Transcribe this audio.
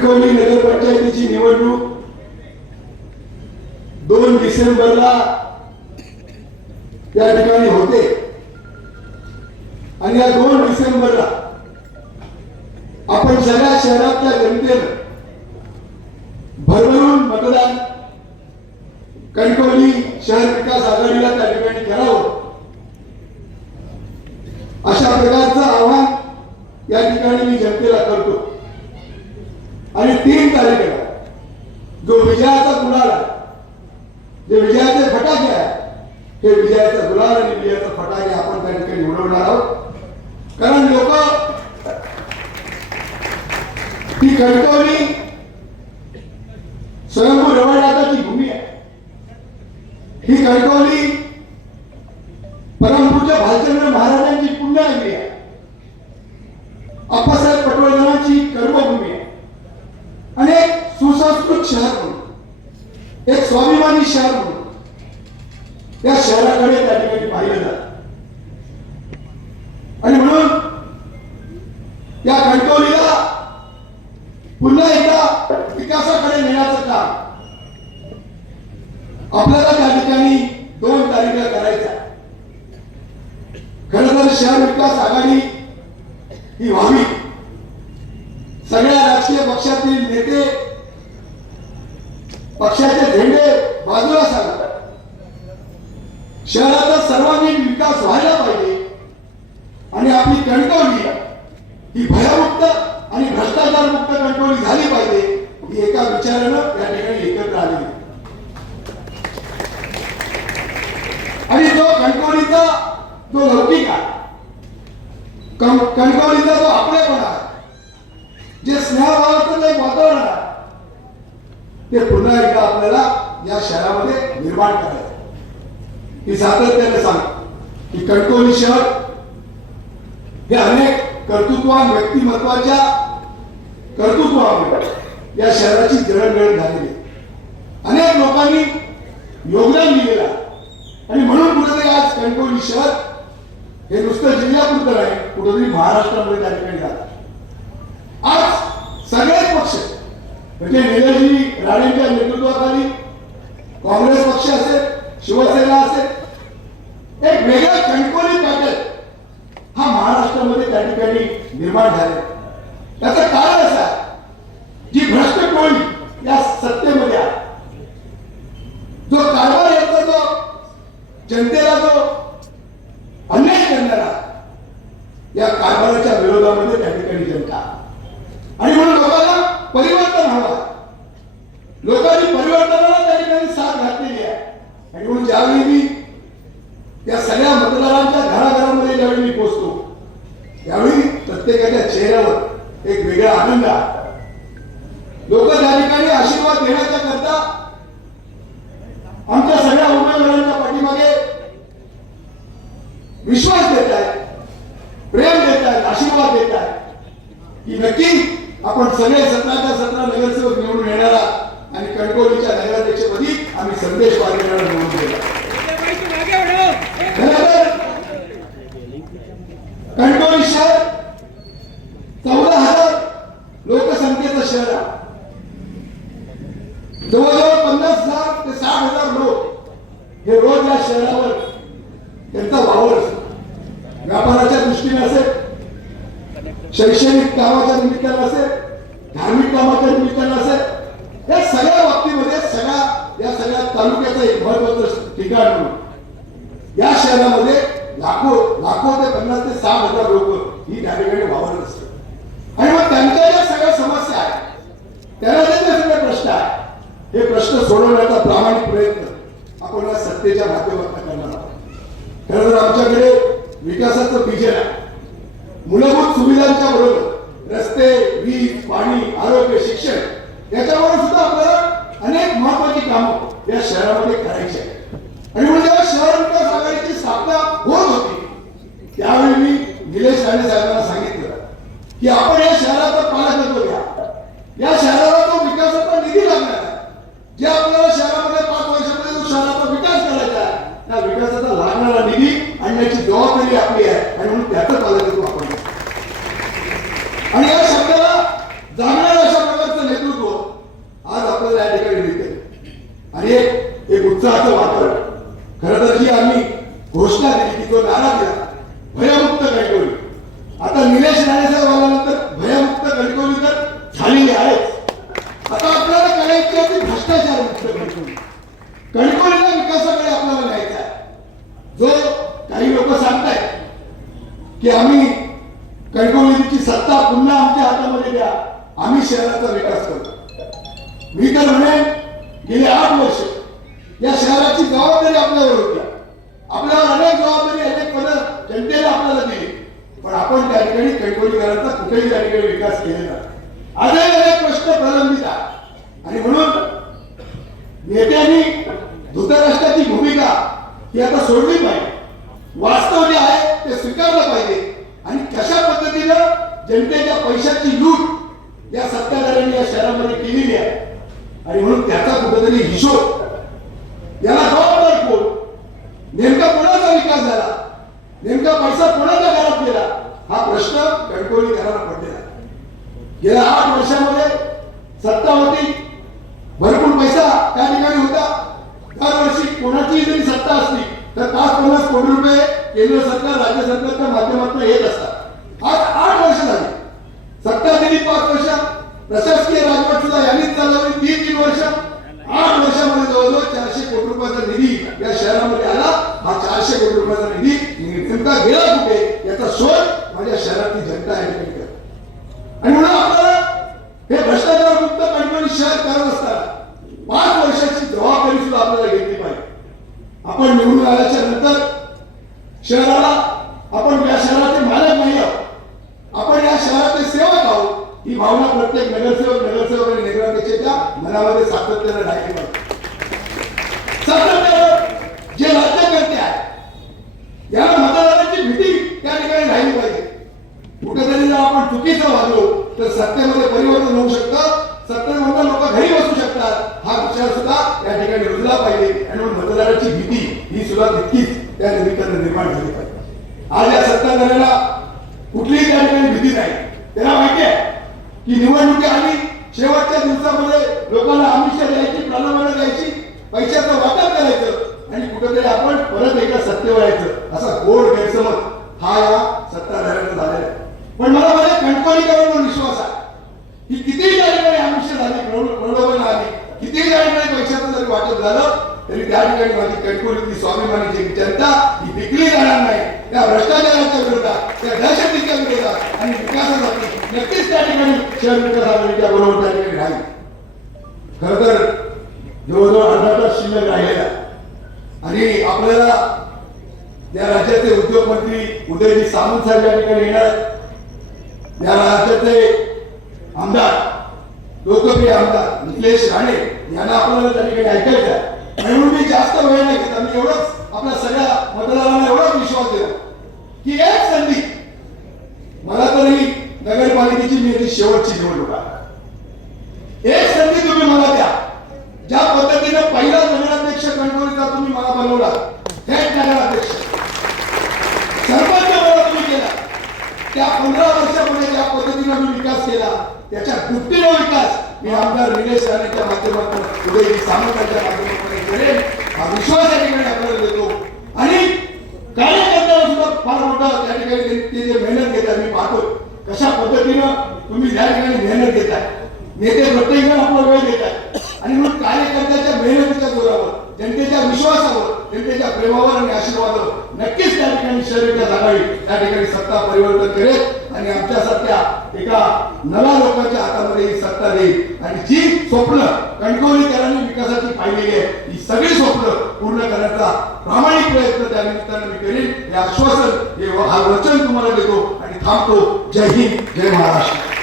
कणकवली नगरपंचायतीची निवडणूक दोन डिसेंबरला त्या ठिकाणी होते. आणि या दोन डिसेंबरला आपण सगळ्या शहरातल्या जनतेनं भरभरून मतदान कणकवली शहर विकास आघाडीला त्या ठिकाणी करावं. तीन तारखेला जो विजयाचा गुलाल आहे जे विजयाचे फटाके आहे हे विजयाचा गुलाल आणि विजयाचा फटाके आपण त्या ठिकाणी उडवणार आहोत कारण लोक ही कणकवली स्वयंभू रवाडाची भूमी आहे ही एक शहर म्हणून या शहराकडे त्या ठिकाणी पाहिलं जात. आणि म्हणून या कणकवलीला पुन्हा एकदा विकासाकडे नेण्याचं काम आपल्याला त्या ठिकाणी दोन तारीखला करायचा खर तर शहर विकास आघाडी ही व्हावी. सगळ्या राजकीय पक्षातील नेते पक्षाचे झेंडे बाजूला सांगा. शहराचा सर्वांगीण विकास व्हायला पाहिजे आणि आपली कणकवली ही भयमुक्त आणि भ्रष्टाचार मुक्त कणकवली झाली पाहिजे ही एका विचारानं या ठिकाणी एकत्र आली आणि जो कणकवलीचा जो लौकिक आहे कणकवलीचा जो आपलेपणा आहे जे स्नेहभावाचं जे वातावरण आहे ते पुन्हा एकदा आपल्याला या शहरामध्ये निर्माण करायचं. मी सातत्याने सांग की कणकवली शहर हे अनेक कर्तृत्वान व्यक्तिमत्वाच्या कर्तृत्वामुळे या शहराची जळणघळण झालेली आहे. अनेक लोकांनी योगदान दिलेलं आणि म्हणून कुठेतरी आज कणकवली शहर हे नुसतं जिल्ह्यापुरतं नाही कुठेतरी महाराष्ट्रामध्ये त्या ठिकाणी झालं. आज सगळेच पक्ष म्हणजे नेताजी राणेंच्या नेतृत्वाखाली काँग्रेस पक्ष असेल शिवसेना असेल एक वेगळा कणकोली पॅटर्न हा महाराष्ट्रामध्ये त्या ठिकाणी निर्माण झाले. त्याचं कारण असं जी भ्रष्ट टोळी या सत्तेमध्ये आहे. जो कारभार याचा जो जनतेला जो अन्याय करणारा या कारभाराच्या विरोधामध्ये त्या ठिकाणी जनता आणि म्हणून लोकांना परिवर्तन हवं लोकांनी परिवर्तनाला त्या ठिकाणी साथ घातलेली आहे आणि म्हणून ज्यावेळी मी या सगळ्या मतदारांच्या घराघरामध्ये ज्यावेळी मी पोहोचतो त्यावेळी प्रत्येकाच्या चेहऱ्यावर एक वेगळा आनंद आहे. लोक त्या ठिकाणी आशीर्वाद देण्याच्या करता आमच्या सगळ्या उमेदवारांच्या पाठीमागे विश्वास देत आहेत प्रेम देत आहेत आशीर्वाद देत आहेत की नक्की आपण सगळे सतराच्या सतरा नगरसेवक निवडून येणारा आणि कणकवलीच्या नगराध्यक्षपदी आम्ही संदेश पाठवणारा निवडून देणार खरं तर कणकवली शहर चौदा हजार लोकसंख्येचं शहर आहे जवळजवळ पन्नास हजार ते साठ हजार लोक हे रोज या शहरावर त्यांचा वावर व्यापाराच्या दृष्टीने असेल शैक्षणिक कामाच्या निमित्तानं असेल धार्मिक कामाच्या निमित्तानं असेल या सगळ्या बाबतीमध्ये सगळ्या या सगळ्या तालुक्याचं एक महत्वाचं ठिकाण म्हणून. या शहरामध्ये लाखो लाखो ते पन्नास ते सहा हजार लोक ही त्या ठिकाणी वावरत असतात. आणि मग त्यांच्या ज्या सगळ्या समस्या आहेत त्यांना जे सगळे प्रश्न आहेत हे प्रश्न सोडवण्याचा प्रामाणिक प्रयत्न आपण सत्तेच्या माध्यमातून करणार खरं तर आमच्याकडे विकासाचं विजन आहे. मूलभूत सुविधांच्या बरोबर रस्ते वीज पाणी आरोग्य शिक्षण याच्यावर सुद्धा आपल्याला अनेक महत्वाची कामं या शहरामध्ये करायची आहेत. आणि म्हणून जेव्हा शहर विकास आघाडीची स्थापना होत होती त्यावेळी मी निलेश राणे साहेबांना सांगितलं की आपण या शहराचा पालकत्व घ्या या शहराला तो विकासाचा निधी लागणार आहे जे आपल्याला शहरामध्ये पाच वर्षामध्ये जो शहराचा विकास करायचा आहे त्या विकासाचा लागणारा निधी आणण्याची जबाबदारी आपली आहे आणि म्हणून त्याचं पालकत्व आपण घ्या. आणि या शब्दाला जागणार अशा प्रकारचं उत्साहाचं वातावरण. खरं तर जी आम्ही घोषणा दिली की तो नारा दिला. भयमुक्त कणकवली आता निलेश राणे साहेब आल्यानंतर भयमुक्त कणकवली तर झालेली आहे आता आपल्याला करायची आहे ती भ्रष्टाचार मुक्त कणकवली कणकवलीच्या विकासाकडे आपल्याला न्यायचा आहे. जो काही लोक सांगतायत की आम्ही कणकवलीची सत्ता पुन्हा आमच्या हातामध्ये द्या. आम्ही शहराचा विकास करतो मी तर म्हणेन गेले आठ वर्ष. या शहराची जबाबदारी आपल्यावर होती. आपल्यावर अनेक जबाबदारी अनेक पद जनतेने आपल्याला दिली. पण आपण त्या ठिकाणी कणकवलीकरांचा कुठेही त्या ठिकाणी विकास केलेला अनेक अनेक प्रश्न प्रलंबित आहेत. आणि म्हणून नेत्यांनी धृतराष्ट्राची भूमिका ही आता सोडली पाहिजे. वास्तव जे आहे ते स्वीकारलं पाहिजे. आणि कशा पद्धतीनं जनतेच्या पैशाची लूट या सत्ताधाऱ्यांनी या शहरामध्ये केलेली आहे आणि म्हणून त्याचा कुठेतरी हिशोब याला जबाबदार कोण. नेमका कोणाचा विकास झाला? नेमका पैसा कोणाच्या घरात गेला? हा प्रश्न कणकवलीकरांना पडलेला आहे. गेल्या आठ वर्षामध्ये सत्ता होती. भरपूर पैसा त्या ठिकाणी होता. दरवर्षी कोणाचीही जरी सत्ता असली तर पाच पन्नास कोटी रुपये केंद्र सरकार राज्य सरकारच्या माध्यमातून येत असतात. आज आठ वर्ष झाली. सत्ता दिली पाच वर्ष. प्रशासकीय राजवट सुद्धा यांनीच चालवली तीन तीन वर्ष आठ वर्षामध्ये जवळजवळ चारशे कोटी रुपयाचा निधी या शहरामध्ये आला हा चारशे कोटी रुपयाचा निधी नेमका गेला कुठे याचा शोध माझ्या शहरातली जनता या आणि म्हणून आपल्याला हे भ्रष्टाचार मुक्त कणकवली शहर करत असताना पाच वर्षाची जबाबदारी सुद्धा आपल्याला घेतली पाहिजे. आपण निवडून आल्याच्यानंतर शहराला आपण या शहराचे मालक नाही आहोत. आपण या शहराचे सेवक आहोत. ही भावना प्रत्येक नगरसेवक नगरसेवक आणि नगराध्यक्षाच्या मनामध्ये सातत्याने राहिली पाहिजे सातत्यानं जे राज्यकर्ते आहेत याला मतदाराची भीती त्या ठिकाणी राहिली पाहिजे कुठेतरी जर आपण चुकीचं वागलो तर सत्तेमध्ये परिवर्तन होऊ शकतं. सत्तेमधून लोक घरी बसू शकतात. हा विचार सुद्धा या ठिकाणी रुजला पाहिजे. आणि म्हणून मतदाराची भीती ही सुद्धा तितकीच त्या निमित्तानं निर्माण झाली पाहिजे. आज या सत्ताधाऱ्याला कुठलीही त्या ठिकाणी भीती नाही. त्याला माहिती आहे की निवडणुकी आली शेवटच्या दिवसामध्ये लोकांना आमिष द्यायची प्रलोभनं द्यायची पैशाचं वाटप करायचं आणि कुठेतरी आपण परत एकदा सत्तेवर यायचं. असा गोड गैरसमज हा या सत्ताधाऱ्यांना झालेला आहे. पण मला माझ्या कणकवलीकरांवर विश्वास आहे. की कितीही त्या ठिकाणी आमिष झाली प्रलो- आली कितीही त्या ठिकाणी पैशाचं जरी वाटप झालं तरी त्या ठिकाणी माझी कणकवलीतली स्वाभिमानीची जनता ही विकली जाणार नाही. त्या भ्रष्टाचाराच्या विरोधात त्या दहशतीच्या विरोधात आणि विकासासाठी नक्कीच त्या ठिकाणी शहर विकास आघाडीच्या बरोबर त्या ठिकाणी राहील. खर तर जवळजवळ अर्धा तास शिल्लक राहिलेला आणि आपल्याला या राज्याचे उद्योगमंत्री उदयजी सामंत साहेब या ठिकाणी येणार या राज्याचे आमदार लोकप्रिय आमदार निलेश राणे यांना आपल्याला त्या ठिकाणी ऐकायचं आहे. म्हणून मी जास्त वेळ नाही घेत. आम्ही एवढंच आपल्या सगळ्या मतदारांना एवढाच विश्वास देतो की एक संधी मला तरी नगरपालिकेची मी शेवटची निवडणूक आहे. एक संधी तुम्ही मला द्या. ज्या पद्धतीनं पहिला नगराध्यक्ष कणकवलीचा तुम्ही मला बनवला थेट नगराध्यक्ष. सरपंच त्या पंधरा वर्षामध्ये ज्या पद्धतीनं मी विकास केला त्याच्या दुपटीने विकास मी आमदार निलेश राणेच्या माध्यमातून उदय सामंतांच्या माध्यमातून करेन. हा विश्वास या ठिकाणी आपल्याला देतो. आणि कार्यकर्त्याला सुद्धा फार मोठा त्या ठिकाणी ते- जे मेहनत घेतात मी पाहतो कशा पद्धतीनं तुम्ही ज्या ठिकाणी मेहनत घेताय नेते प्रत्येक जण आपला वेळ देत आणि म्हणून कार्यकर्त्याच्या मेहनतीच्या जोरावर जनतेच्या विश्वासावर जनतेच्या प्रेमावर आणि आशीर्वादावर नक्कीच त्या ठिकाणी शहर विकास आघाडी त्या ठिकाणी सत्ता परिवर्तन करेल आणि आमच्यासारख्या एका नव्या लोकांच्या हातामध्ये ही सत्ता देईल. आणि जी स्वप्न कणकवलीकरांनी विकासाची पाहिलेली आहे ही सगळी स्वप्न पूर्ण करण्याचा प्रामाणिक प्रयत्न त्या निमित्तानं मी करेन. हे आश्वासन हे हा वचन तुम्हाला देतो आणि थांबतो. जय हिंद जय महाराष्ट्र.